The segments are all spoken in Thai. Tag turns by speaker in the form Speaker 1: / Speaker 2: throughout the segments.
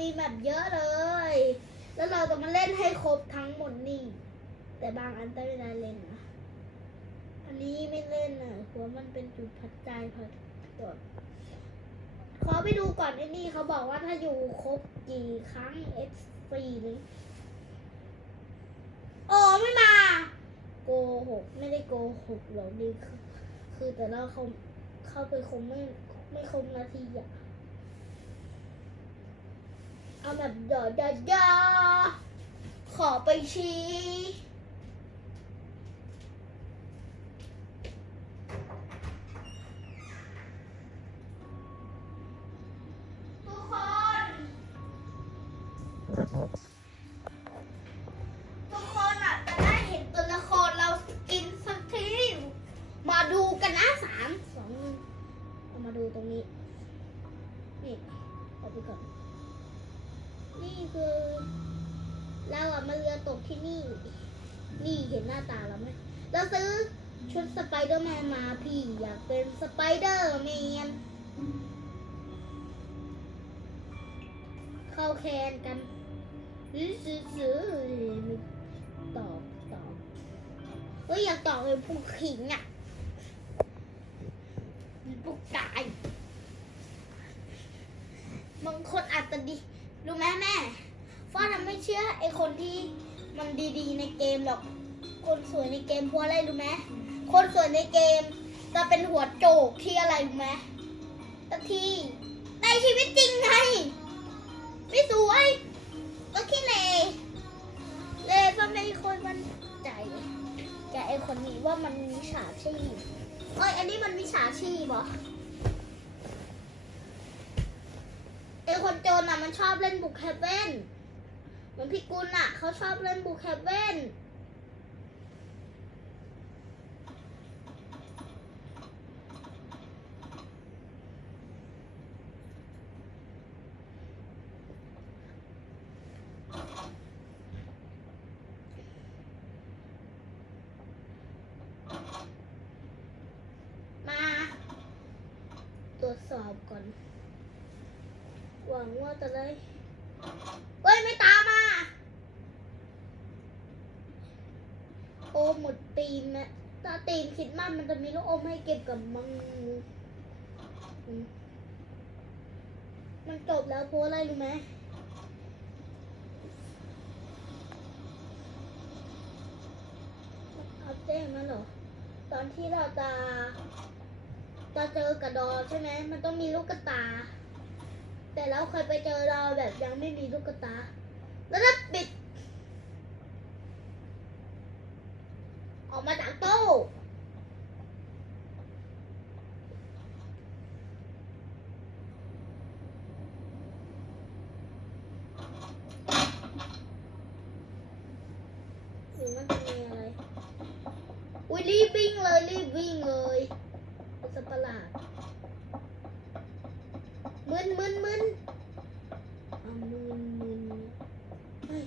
Speaker 1: มีแบบเยอะเลย แล้วเราจะมาเล่นให้ครบทั้งหมดนี่ แต่บางอันต้ไม่ได้เล่นนะอันนี้ไม่เล่นอะเพราะมันเป็นจุดพัดใจพัดตดขอไปดูก่อนไอ้นี่เขาบอกว่าถ้าอยู่ครบกี่ครั้ง X ฟรีเลยโอ้ไม่มา โกหกไม่ได้โกหกหรอกดีคือ คือแต่เราเขาเข้าไปคงไม่ไม่ครบนาทีอะ เอาแบบเดอดดาขอไปชี้ทุกคน ทุกคนอะจะได้เห็นตัวละครเราสกินสักที มาดูกันนะสามสองหนึ่งเอามาดูตรงนี้ นี่เอาไปก่อน คือ เราอะมาเรือตกที่นี่ นี่เห็นหน้าตาเราไหมเราซื้อชุดสไปเดอร์แมนมาพี่อยากเป็นสไปเดอร์แมนเข้าแคนกันซื้อซื้อตอบตอบเฮ้ยอยากตอบเป็นผู้ขิงอะผู้กายบางคนอาจจะดี รู้ไหมแม่ฟ้าทำไม่เชื่อไอคนที่มันดีๆในเกมหรอก คนสวยในเกมเพราะอะไรรู้ไหมคนสวยในเกมจะเป็นหัวโจกที่อะไรรู้ไหมตะที่ในชีวิตจริงไงไม่สวยก็ขี้เลเลยก็ไม่ค่อยมั่นใจกับไอคนนี้ว่ามันมีฉาชีพเอ้ยอันนี้มันมีฉาชีพเหรอคนโจรน่ะมันชอบเล่นบุกแคเว่นเหมือนพี่กุลน่ะเขาชอบเล่นบุกแคเว่นมา ตรวจสอบก่อน วังว่าจะได้เฮ้ย ไม่ตามมาโอมหมดตีมนะถ้าตีมคิดมากมันจะมีลูกอมให้เก็บกับมังมันจบแล้วเพราะอะไรรู้ไหมอัปเดตมาเหรอ ตอนที่เราจะจะเจอกระดอใช่ไหม มันต้องมีลูกกระตา แต่เราเคยไปเจอเราแบบยังไม่มีลูกตา แล้วก็ปิด ออกมาจากตู้รือมันจะมีอะไรอุ้ยรีบวิ่งเลย รีบวิ่งเลย สัตว์ประหลาด มึนมึนมึนอะมึนมึนเฮ้ย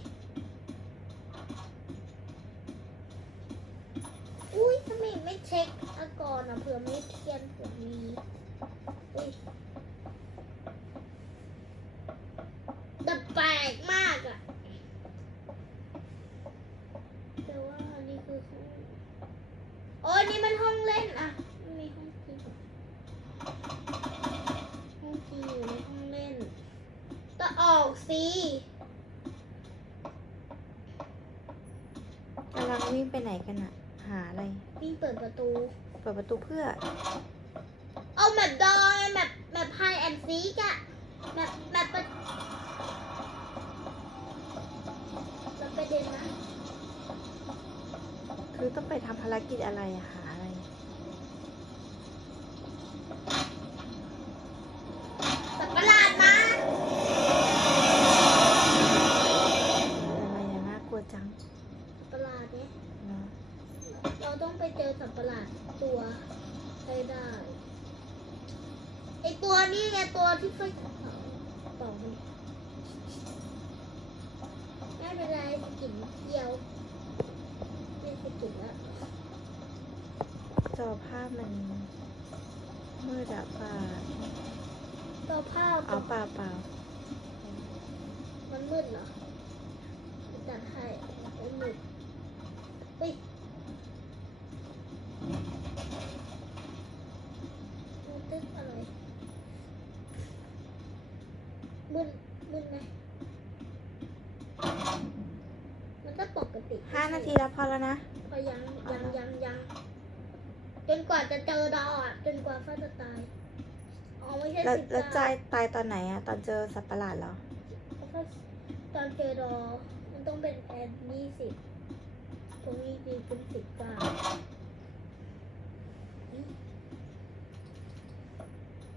Speaker 1: อุ้ยทำไมไม่เช็คอาก่อนอะเผื่อไม่เทียนเผื่อมีอุ้ยแต่แปลกมากอะ แต่ว่าอันนี่คือห้องโอ้ยนี่มันห้องเล่นอะมันมีห้องจริง ห้องที่อยู่ในห้องเล่นต้องออกสิ
Speaker 2: กำลังวิ่งไปไหนกันอะหาอะไร
Speaker 1: วิ่งเปิดประตู
Speaker 2: เปิดประตูเพื่อ
Speaker 1: เอาแบบดอยแบบแบบไฮแอนซีกอะแบบแบบประแบบประเด็นนะ
Speaker 2: คือต้องไปทำภารกิจอะไรอะหาอะไร
Speaker 1: สัตว์ประหลาดมา
Speaker 2: อะไรอะน่ากลัวจัง
Speaker 1: สัตว์ประหลาดเนี่ย
Speaker 2: เนาะ
Speaker 1: เราต้องไปเจอสัตว์ประหลาดตัวให้ได้ ไอตัวนี้ไงตัวที่ไฟต่อไปไม่ เป็นไรสกินเดียวไม่สกินแล้ว
Speaker 2: จอภาพมันมืดอะป่า
Speaker 1: ตัวภาพ
Speaker 2: เอาเปล่าเปล่า
Speaker 1: มืดเหรอจัดให้ไม่มืดเฮ้ยมันตึ๊กอะไรมืดมืดไหมมันก็ปกติ
Speaker 2: ห้านา ทีแล้วพอแล้วนะ
Speaker 1: พอยังยังยังยังจนกว่าจะเจอดออะจนกว่าฟ้าจะตายอ๋อไม่ใช่
Speaker 2: แล้ว
Speaker 1: สิบ
Speaker 2: แล้วใจ
Speaker 1: เก้า
Speaker 2: ตายตอนไหนอะตอนเจอสัตว์ประหลาดเหรอ
Speaker 1: ถ้าตอนเจอดอมันต้องเป็นแอนยี่สิบตรงนี้ดีเป็นสิบเก้า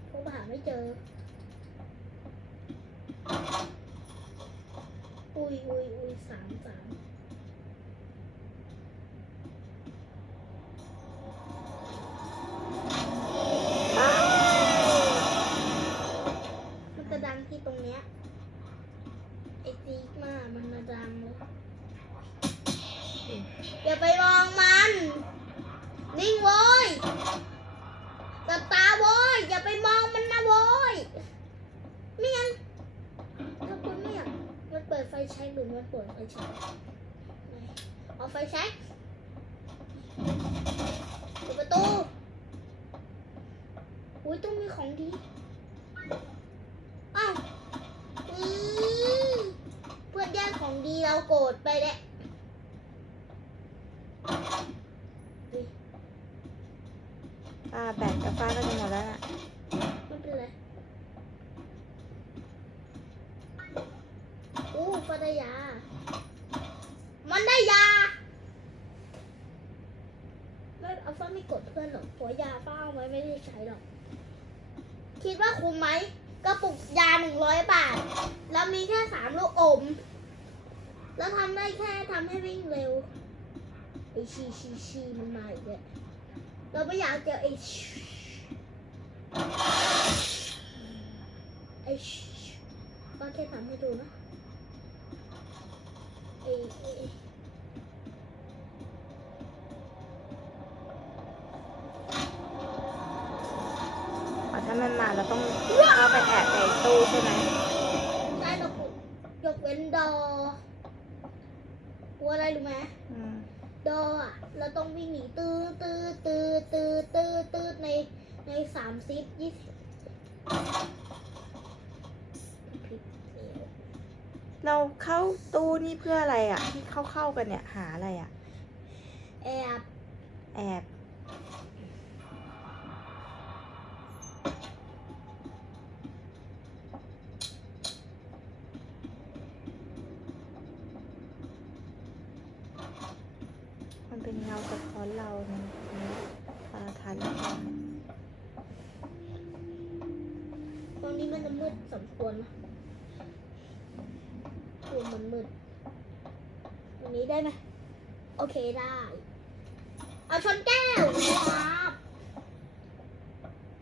Speaker 1: ผมหาไม่เจอ อุ้ยอุ้ยอุ้ยสามสาม ดไฟใช้หรือมันเปิดไฟใช้เอาไฟใช้เปิดประตูอุ้ยต้องมีของดีอ้าวเพื่อนแย่งของดีเราโกรธไปแหละ
Speaker 2: ป้าแบตกับฟ้าก็จะหมดแล้วน่ะ
Speaker 1: ไม่เป็นไรอู้ฟ้า ได้ยา มันได้ยาไม่เอาฟ้าไม่กดเพื่อนหรอกหัวยาฟ้าเอาไว้ไม่ได้ใช้หรอก คิดว่าคุ้มไหมกระปุกยาหนึ่งร้อยบาท แล้วมีแค่สามลูกอม แล้วทำได้แค่ทำให้วิ่งเร็วไอชีชีชีมันมาอีกแล้วเราไม่อยากเจอไอชีไอชีก็แค่ทำให้ดูนะ
Speaker 2: ถ้ามันมาเราต้องเข้าไปแอบในตู้ใช่ไหม
Speaker 1: ใช่เราปลุกยกเว้นดอกลัวอะไรรู้ไหม
Speaker 2: อืม
Speaker 1: ดออะเราต้องวิ่งหนีตื้อตื้อตื้อตื้อตื้อตื้อในในสามสิบยี่สิบผิดแล้ว
Speaker 2: เราเข้าตู้นี่เพื่ออะไรอะที่เข้าเข้าๆกันเนี่ยหาอะไรอะ
Speaker 1: แอบ
Speaker 2: แอบมันเป็นเงาสะท้อนเราในในโทรทัศน์หรือเปล่า
Speaker 1: ตรงนี้มันจะมืดสมควรนะคื อมันมืดตรงนี้ได้ไหมโอเคได้ เอาชนแก้วครับ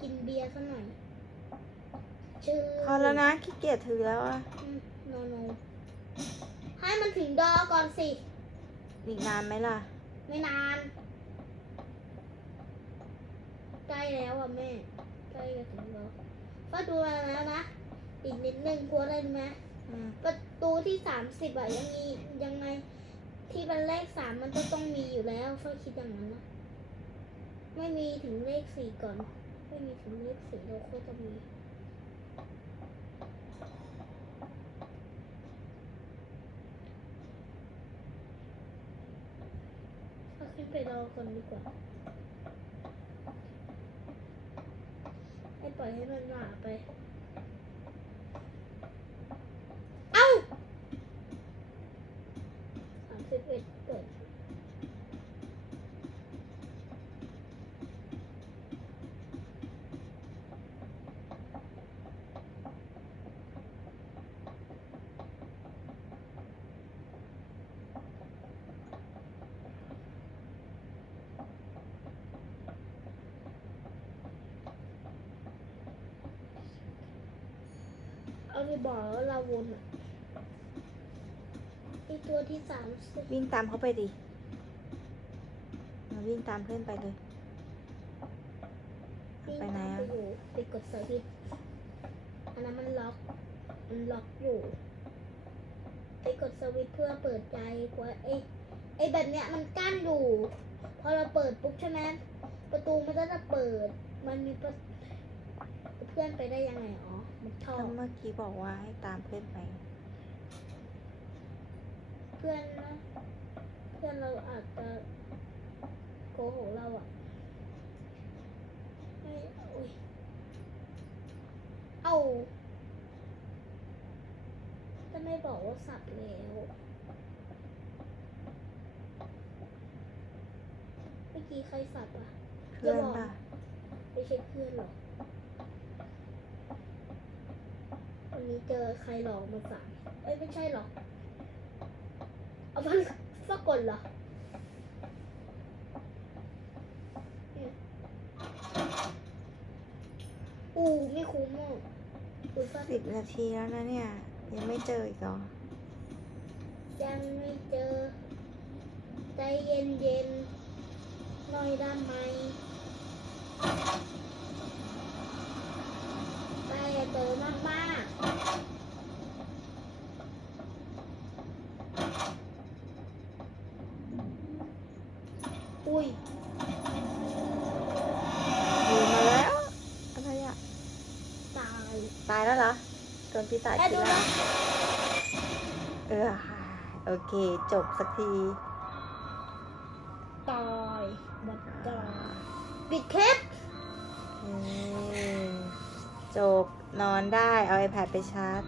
Speaker 1: กินเบียร์สักหน่อยชื่อ
Speaker 2: พอแล้วนะขี้เกียจถือแล้วอะ
Speaker 1: โนโนให้มันถึงดอก่อนสิ
Speaker 2: อีกนานไหมล่ะ
Speaker 1: ไม่นาน ใกล้แล้วอะแม่ ใกล้จะถึงแล้วก็ดูมาแล้วนะ อีกนิดนึงกลัวอะไรรู้ไหม
Speaker 2: อืม
Speaker 1: ประตูที่สามสิบอะยังมียังไง ที่เป็นเลขสามมันก็ต้องมีอยู่แล้วเฝ้าคิดอย่างนั้นนะไม่มีถึงเลขสี่ก่อน ไม่มีถึงเลขสี่เราก็จะมีก็ขึ้นไปรอคนดีกว่าให้ปล่อยให้มันหนาไป เอ้าสามสิบเอ็ดเปิด เอาไปบอกแล้วเราวนอะไอตัวที่สามสิบ
Speaker 2: วิ่งตามเขาไปดิมาวิ่งตามเพื่อนไปเลย
Speaker 1: วิ่ง
Speaker 2: ไปไหน
Speaker 1: ตาม
Speaker 2: อะ
Speaker 1: ไปอยู่ไปกดสวิตช์อันนั้นมันล็อก มันล็อกอยู่ไปกดสวิตช์เพื่อเปิดใจกว่าไอ้ไอ้แบบเนี้ยมันกั้นอยู่ พอเราเปิดปุ๊บใช่ไหมประตูมันก็จะเปิด มันมีประเพื่อนไปได้ยังไงอ๋อ มันท่อ
Speaker 2: ก็เมื่อกี้บอกว่าให้ตามเพื่อนไป
Speaker 1: เพื่อนนะเพื่อนเราอาจจะโกหกเราอะไม่อุ้ยเอาจะไม่บอกว่าสับแล้วเมื่อกี้ใครสับอะ
Speaker 2: เพื่อนป่ะ
Speaker 1: ไม่ใช่เพื่อนหรอก วันนี้เจ อใครหลอกมาสามเอ้ยไม่ใช่หรอกเอามันสะกดเหรอเนี่ยอู้ไม่คุ้มอะดูสัก
Speaker 2: สิบนาทีแล้วนะเนี่ย ยังไม่เจออีกเหรอ
Speaker 1: ยังไม่เจอ ใจเย็นเย็นๆหน่อยได้ไหมไปอย่าเจอมากมากๆอุ้ย
Speaker 2: อยู่มาแล้ว อะไรอะ
Speaker 1: ตาย
Speaker 2: ตายแล้วเหรอโดนพี่ตาย
Speaker 1: แค่
Speaker 2: กิน
Speaker 1: ดู
Speaker 2: แล้
Speaker 1: นะ
Speaker 2: วเออโอเค จบสักที
Speaker 1: ตายหมดตายปิดคลิป
Speaker 2: เออจบนอนได้เอา iPad ไปชาร์จ